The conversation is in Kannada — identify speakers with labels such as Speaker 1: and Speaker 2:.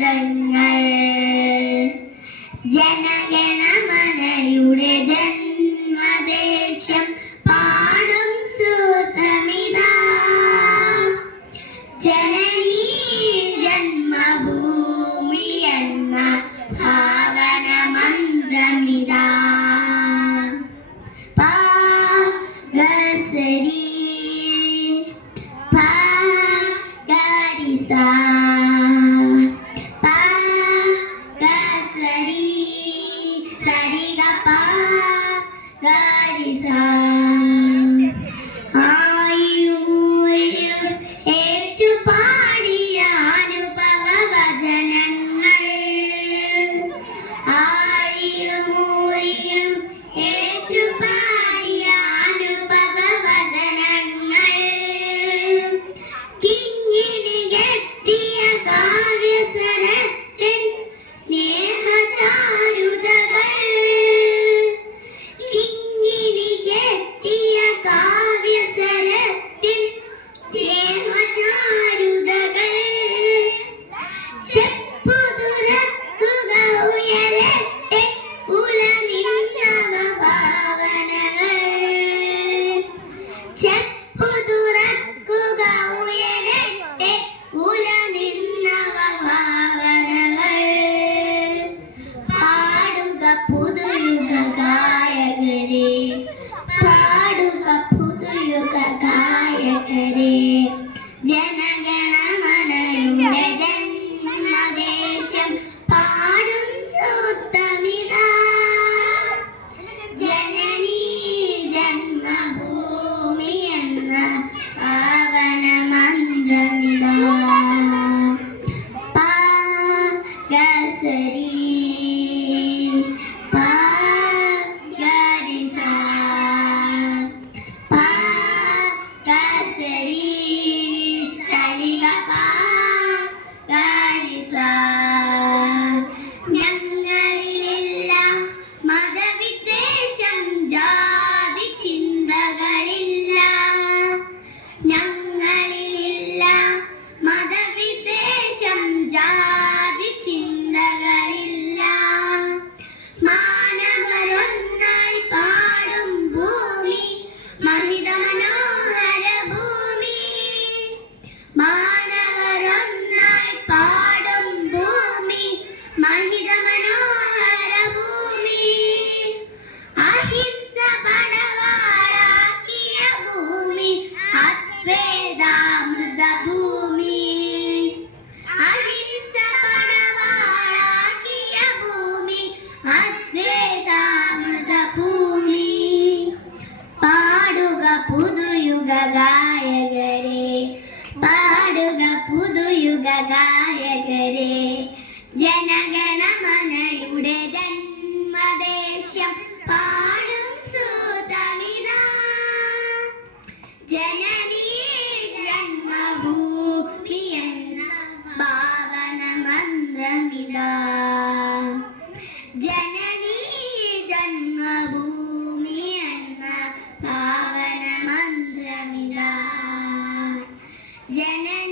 Speaker 1: ഗീതങ്ങൾ ജനഗണ Hare ಭೂಮಿ ಅಹಿಂಸೃತ ಭೂಮಿ ಬಾಡುಗ ಪುಧ ಯುಗ ಗಾಯ ಗರೆ ಬಾಡುಗ ಯುಗ ಗಾಯ ಗರೆ ಜನ ಗಣ ജനനീ ജന്മഭൂമി എന്ന പാവന മന്ത്രമിതാ ജനന